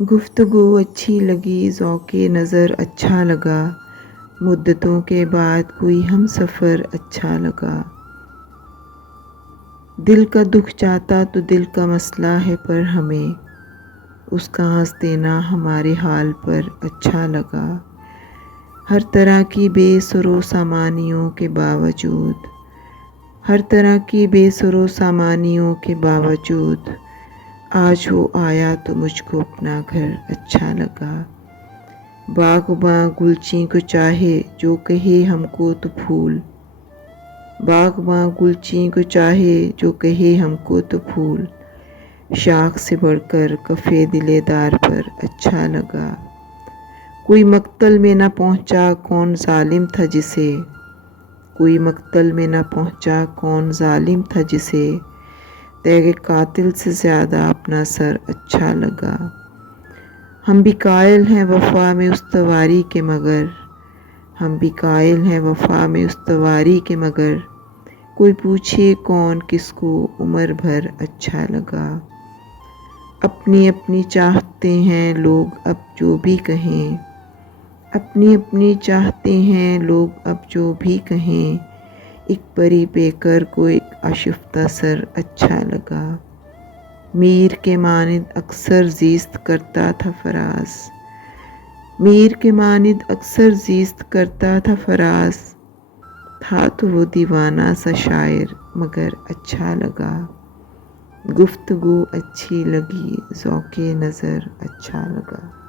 گفتگو اچھی لگی، ذوق نظر اچھا لگا، مدتوں کے بعد کوئی ہم سفر اچھا لگا۔ دل کا دکھ جاتا تو دل کا مسئلہ ہے، پر ہمیں اس کا ہنس دینا ہمارے حال پر اچھا لگا۔ ہر طرح کی بے سر و سامانیوں کے باوجود، ہر طرح کی بے سر و سامانیوں کے باوجود، آج وہ آیا تو مجھ کو اپنا گھر اچھا لگا۔ باغباں گلچین کو چاہے جو کہے ہم کو تو پھول، باغباں گلچین کو چاہے جو کہے ہم کو تو پھول، شاخ سے بڑھ کر کف دل دار پر اچھا لگا۔ کوئی مقتل میں نہ پہنچا کون ظالم تھا جسے، کوئی مقتل میں نہ پہنچا کون ظالم تھا جسے، تیغ قاتل سے زیادہ اپنا سر اچھا لگا۔ ہم بھی قائل ہیں وفا میں استواری کے مگر، ہم بھی قائل ہیں وفا میں استواری کے مگر، کوئی پوچھے کون کس کو عمر بھر اچھا لگا۔ اپنی اپنی چاہتے ہیں لوگ اب جو بھی کہیں، اپنی اپنی چاہتے ہیں لوگ اب جو بھی کہیں، ایک پری پیکر کو ایک آشفتہ سر اچھا لگا۔ میر کے مانند اکثر زیست کرتا تھا فراز، میر کے مانند اکثر زیست کرتا تھا فراز، تھا تو وہ دیوانہ سا شاعر مگر اچھا لگا۔ گفتگو اچھی لگی، ذوق نظر اچھا لگا۔